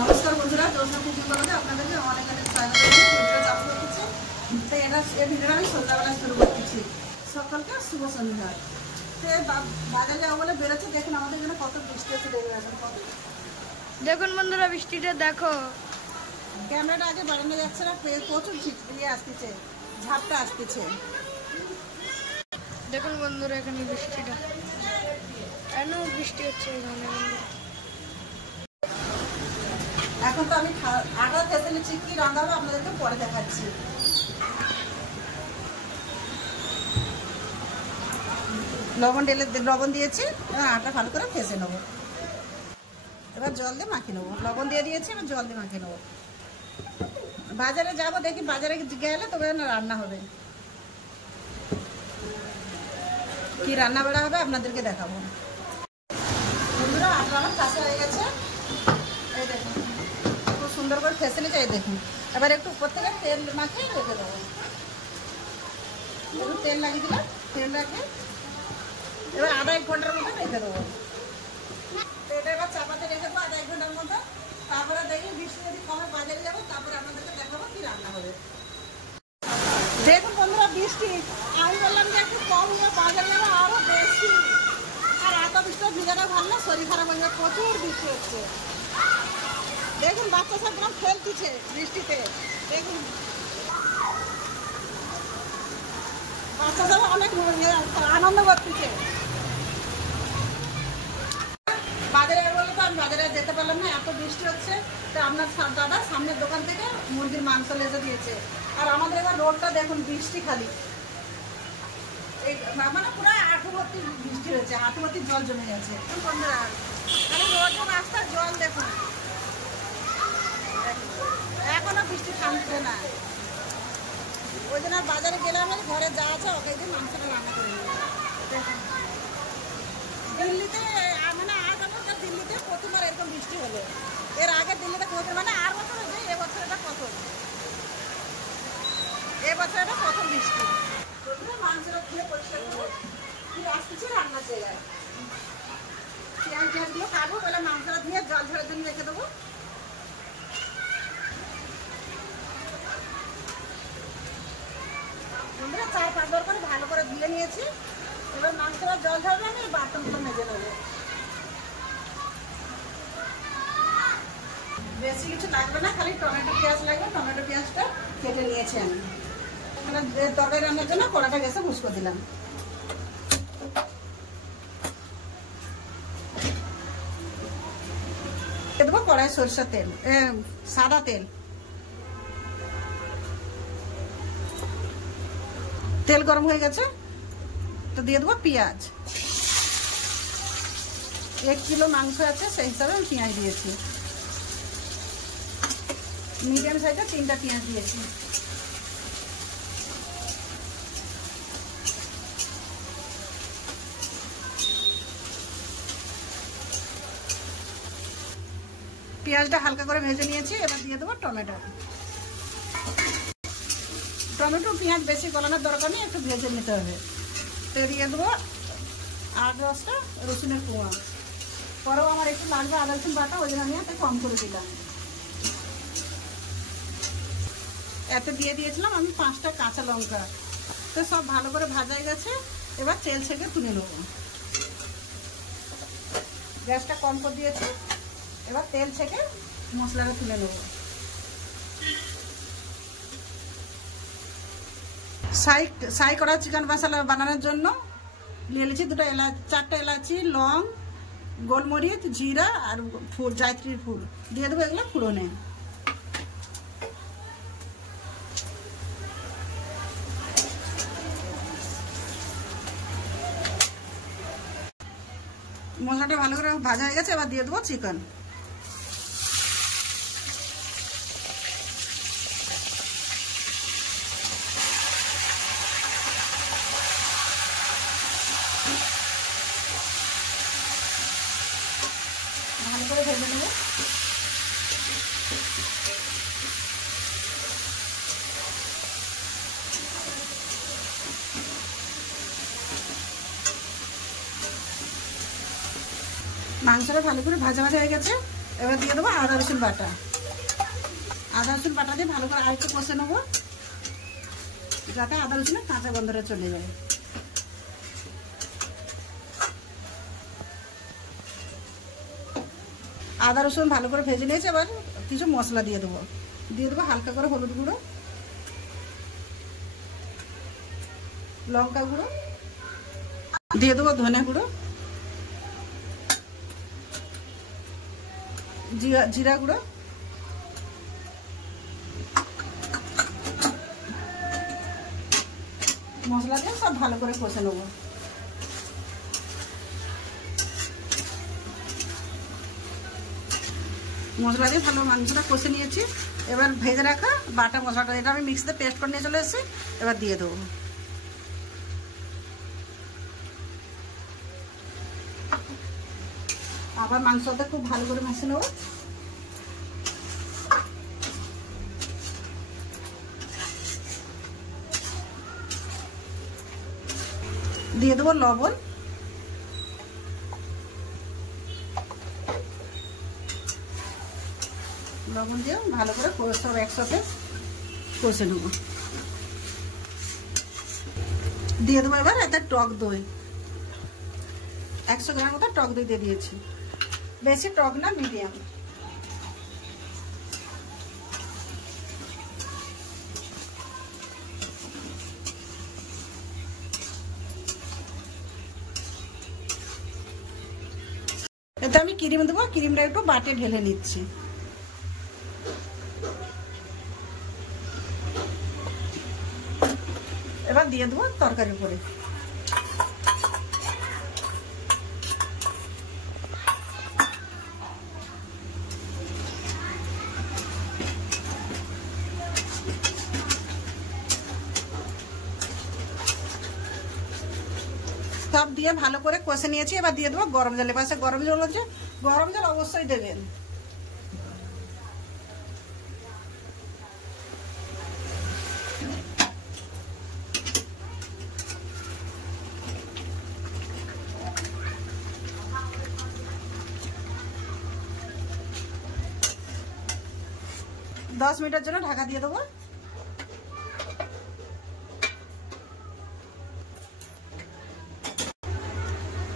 নমস্কার বন্ধুরা, জোসনা কুকিং ব্লগে আপনাদেরকে অনেক অনেক স্বাগত জানাই। ভিডিও চালু করতেছি, তো এই ভিডিওটা আমি সন্ধ্যাবেলা শুরু করতেছি। সকলকে শুভ সন্ধ্যা। তো বাজারে যাবো বলে বেরোচ্ছে, দেখুন আমাদের এখানে কত বৃষ্টি হচ্ছে। দেখুন বন্ধুরা, বৃষ্টিটা দেখো। ক্যামেরাটা আগে বাড়ানো যাচ্ছে না, প্রচুর ইয়ে আসতেছে, ঝাপটা আসতেছে। দেখুন বন্ধুরা, এখানে বৃষ্টিটা কেন বৃষ্টি হচ্ছে এখানে। এখন তো আমি আটা থেসে নিচ্ছি, কি রান্না হবে আপনাদেরকে পরে দেখাচ্ছি। লবণ দিয়েছি, এবার আটা ভালো করে থেসে নেবো। এবার জল দিয়ে মাখিয়ে নেবো। লবণ দিয়ে দিয়েছি, এবার জল দিয়ে মাখিয়ে নেবো। বাজারে যাবো, দেখি বাজারে গেলে তবে রান্না হবে। কি রান্না বেড়া হবে আপনাদেরকে দেখাবো। বন্ধুরা, আটা আমার কাঁচা হয়ে গেছে, এই দেখুন খুব সুন্দর করে ফেসে নিচ্ছে। এই দেখুন, এবার একটু উপর থেকে তেল মাখিয়ে রেখে দেবো। একটু তেল লাগিয়ে দিলাম, তেল রাখে এবার আধা এক ঘন্টার মতো রেখে দেবো। তো এটা এবার চাপাতে রেখে দেবো আধা এক ঘন্টার মতো। তারপরে দেখি বৃষ্টি যদি কমে বাজারে যাবো, তারপরে আপনাদেরকে দেখাবো কি রান্না হবে। দেখুন বন্ধুরা, বৃষ্টি আমি বললাম যে একটু কম হয়ে বাজারে যাবো, আরো বেশি। আর এত বৃষ্টি ভিজাটা ভালো না, শরীর খারাপ হয়ে যাবে, প্রচুর বৃষ্টি হচ্ছে। দেখুন বাচ্চা সব গ্রাম খেলতেছে বৃষ্টিতে। দেখুন বাচ্চা সব অনেক আনন্দ করতেছে। বাজারে বললে তো আমি বাজারে যেতে পারলাম না, এত বৃষ্টি হচ্ছে। তো আপনার দাদা সামনের দোকান থেকে মুরগির মাংস লেজে দিয়েছে। আর আমাদের এবার রোডটা দেখুন বৃষ্টি খালি, এই মানে পুরো হাঁটু ভর্তি বৃষ্টি হয়েছে, হাঁটু ভর্তি জল জমে গেছে। বন্ধুরা, রোড রাস্তার জল দেখুন, এখনো বৃষ্টি থামছে না। ওই জন্য বাজারে গেলাম, ঘরে যা আছে ওকে দিয়ে মাংসটা রান্না করে নিই। দেখুন দিল্লিতে মানে দিল্লিতে প্রথমবার এরকম বৃষ্টি হলো। এর আগে দিল্লিতে প্রথম মানে 8 বছর হয়েছে, এবছর এটা প্রথম, এবছর এটা প্রথম বৃষ্টি। মাংসটা ধুয়ে পরিষ্কার করবো, ফিরে আসতেছি রান্নার জায়গায়। পেঁয়াজগুলো কাটবো, বলে মাংসটা ধুয়ে জল ঝরে জন্য রেখে দেবো। বন্ধুরা 4-5 বার করে ভালো করে ধুয়ে নিয়েছি। এবার মাংসটা জল ঝরবে, আমি বাটনগুলো মেজে নেবো। বেশি কিছু লাগবে না, খালি টমেটো পেঁয়াজ লাগবে। টমেটো পেঁয়াজটা কেটে নিয়েছি আমি। তরকারি রান্নার জন্য কড়াটা গ্যাসে বসিয়ে দিলাম। দেবো কড়াই সরষের তেল, সাদা তেল। তেল গরম হয়ে গেছে, তো দিয়ে দেবো পেঁয়াজ। 1 কিলো মাংস আছে, সেই হিসাবে আমি পেঁয়াজ দিয়েছি। মিডিয়াম সাইজের 3টা পেঁয়াজ দিয়েছি। পেঁয়াজটা হালকা করে ভেজে নিয়েছি, এবার দিয়ে দেবো টমেটো। টমেটো পেঁয়াজ বেশি গলানোর দরকার নেই, একটু ভেজে নিতে হবে। তো দিয়ে দেবো 8-10টা রসুনের কোয়া। পরেও আমার একটু লাগবে আদা রসুন বাটা, ওই জন্য আমি একটু কম করে দিলাম। এত দিয়ে দিয়েছিলাম আমি 5টা কাঁচা লঙ্কা। তো সব ভালো করে ভাজা হয়ে গেছে, এবার তেল ছেঁকে তুলে নেবো। গ্যাসটা কম করে দিয়েছি, এবার তেল ছেঁকে মশলাটা তুলে নেব। সাই করা চিকেন মশলা বানানোর জন্য নিয়ে নিয়েছি 4টা এলাচি, লং, গোলমরিচ, জিরা আর ফুল, জায়ত্রীর ফুল দিয়ে দেবো। এগুলো ফোড়নে মশলাটা ভালো করে ভাজা হয়ে গেছে, এবার দিয়ে দেবো চিকেন। ভালো করে ভেজে নেব। মাংসটা ভালো করে ভাজা ভাজা হয়ে গেছে, এবার দিয়ে দেবো আদা রসুন বাটা। আদা রসুন বাটা দিয়ে ভালো করে আরেকটু কষে নেবো, যাতে আদা রসুনের কাঁচা গন্ধটা চলে যায়। আদা রসুন ভালো করে ভেজে নিয়েছে। এবার কিছু মশলা দিয়ে দেবো হালকা করে হলুদ গুঁড়ো, লঙ্কা গুঁড়ো, দিয়ে দেবো ধনে গুঁড়ো, জিরা গুঁড়ো, মশলা দিয়ে সব ভালো করে কষে নেবো। মশলা দিয়ে ভালো মাংসটা কষে নিয়েছি। এবার ভেজে রাখা বাটা মশলাটা, এটা আমি মিক্সিতে পেস্ট করে নিয়ে চলে এসেছি, এবার দিয়ে দেবো। আবার মাংসটা খুব ভালো করে মেশে নেবো। দিয়ে দেবো লবণ, লবণ দিয়ে ভালো করে সব একসাথে কষে নেব। দিয়ে দেবো এবার এতে টক দই, 100 গ্রাম মতো টক দই দিয়ে দিয়েছি। বেশি টক না, মিডিয়াম। এতে আমি ক্রিম দেবো, ক্রিমটা একটু বাটে ঢেলে নিচ্ছি। এবার দিয়ে দেবো তরকারির উপরে। সব দিয়ে ভালো করে কষে নিয়েছি। এবার দিয়ে দেবো গরম জল। পাশে গরম জল হচ্ছে, গরম জল অবশ্যই দেবেন। দশ মিনিটের জন্য ঢাকা দিয়ে দেবো।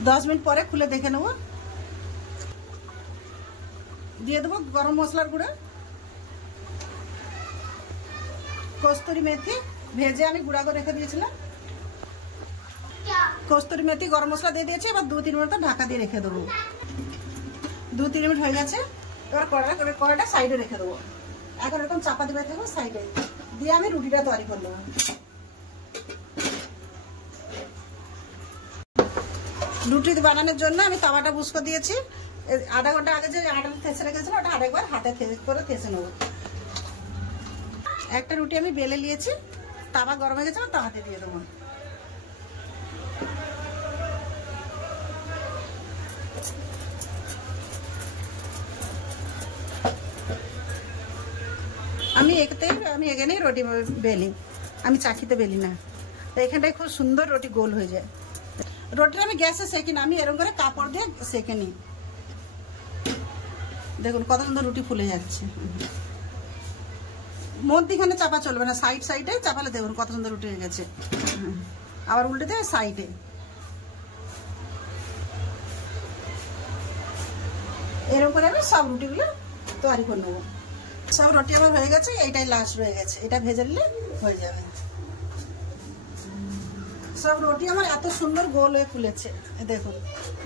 দশ মিনিট পরে খুলে দেখে নেবো। দিয়ে দেবো গরম মশলার গুঁড়ো, কস্তুরি মেথি ভেজে আমি গুঁড়া করে রেখে দিয়েছিলাম। কস্তুরি মেথি গরম মশলা দিয়ে দিয়েছি। এবার 2-3 মিনিট ঢাকা দিয়ে রেখে দেবো। 2-3 মিনিট হয়ে গেছে। এবার কড়াইটা সাইডে রেখে দেবো। এখন এরকম চাপা দিয়ে থাকবো সাইডে দিয়ে আমি রুটিটা তৈরি করে নেবো। রুটি বানানোর জন্য আমি তাওয়াটা বুস্কো দিয়েছি। আধা ঘন্টা আগে যে আটা থেসে রেখেছিলাম, ওটা আরেকবার হাতে করে থেসে নেবো। একটা রুটি আমি বেলে নিয়েছি, তাওয়া গরম হয়ে গেছে, তাওয়াতে দিয়ে দেবো। আমি এখানেই রুটি বেলি, আমি চাকিতে বেলি না। এখানটায় খুব সুন্দর রুটি গোল হয়ে যায়। রুটিটা আমি গ্যাসে সেকি না, আমি এরকম করে কাপড় দিয়ে সেকে নিই। দেখুন কত সুন্দর রুটি ফুলে যাচ্ছে। মধ্যিখানে চাপা চলবে না, সাইডে চাপালে দেখুন কত সুন্দর রুটি হয়ে গেছে। আবার উল্টে দেবে সাইডে। এরকম করে আমি সব রুটিগুলো তৈরি করে নেবো। সব রুটি আমার হয়ে গেছে, এইটাই লাস্ট রয়ে গেছে, এটা ভেজে নিলে হয়ে যাবে। সব রুটি আমার এত সুন্দর গোল হয়ে ফুলেছে দেখুন।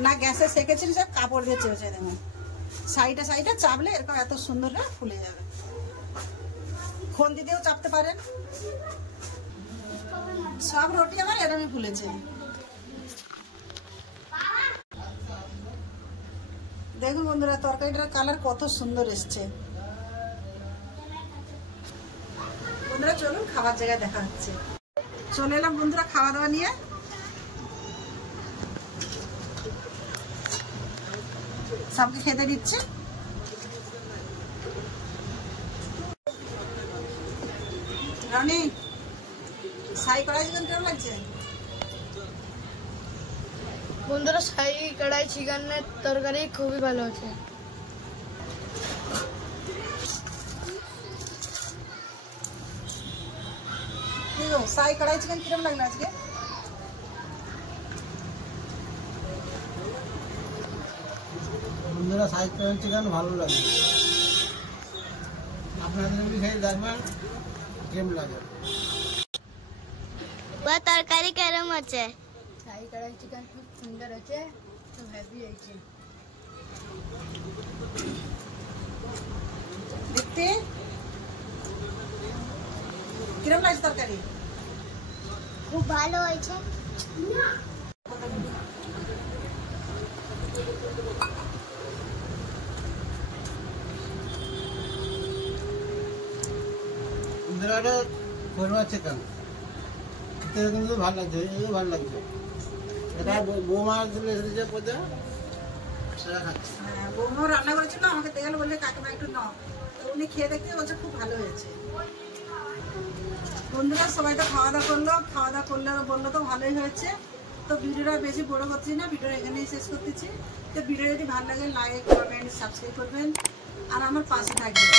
না গ্যাসে সেকেছি, সব কাপড় দিয়ে চেপেছে দেখুন। সাইডে চাপলে এরকম এত সুন্দর হয়ে ফুলে যাবে। খন্তি দিয়েও চাপতে পারেন। সব রুটি আমার এরকমই ফুলেছে। দেখুন বন্ধুরা, তরকারিটার কালার কত সুন্দর এসছে। বন্ধুরা চলুন খাবার জায়গায় দেখা হচ্ছে। চলে এলাম বন্ধুরা খাওয়া দাওয়া নিয়ে। সবকে খেতে দিচ্ছে। রানি সাই কড়াই চিকেন কেমন লাগছে? বন্ধুরা সাই কড়াই চিকেনের তরকারি খুবই ভালো আছে। সাই কড়াই চিকেন কিরম লাগলো আজকে? বন্ধুরা সাই কড়াই চিকেন ভালো লাগে, আপনাদের যদি খেয়ে দেখবেন কেমন লাগে। তরকারি কেরম আছে? শাহী কড়াই চিকেন খুব সুন্দর আছে, খুব হেভি হয়েছে। দেখতে কিরম লাগছে তরকারি? খুব ভালো হয়েছে। বন্ধুরা এটা করোনা চিকেন, এটা কিন্তু ভালো লাগছে, এই ভালো লাগছে। এটা বৌমা দিলে এসেছে কোথায় সেটা খাচ্ছে। হ্যাঁ, বৌমাও রান্না করেছিল, আমাকে দেখে বললে কাকিমা একটু নাও, তো উনি খেয়ে দেখতে বলছে খুব ভালো হয়েছে। বন্ধুরা সবাই তো খাওয়া দাওয়া করলো, খাওয়া দাওয়া করলে বললো তো ভালোই হয়েছে। তো ভিডিওটা বেশি বড় করছি না, ভিডিওটা এখানেই শেষ করতেছি। তো ভিডিও যদি ভালো লাগে লাইক কমেন্ট সাবস্ক্রাইব করবেন আর আমার পাশে থাকবেন।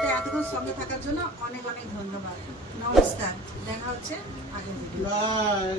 তো এতক্ষণ সঙ্গে থাকার জন্য অনেক অনেক ধন্যবাদ। নমস্কার, দেখা হচ্ছে আগের ভিডিও। বাই।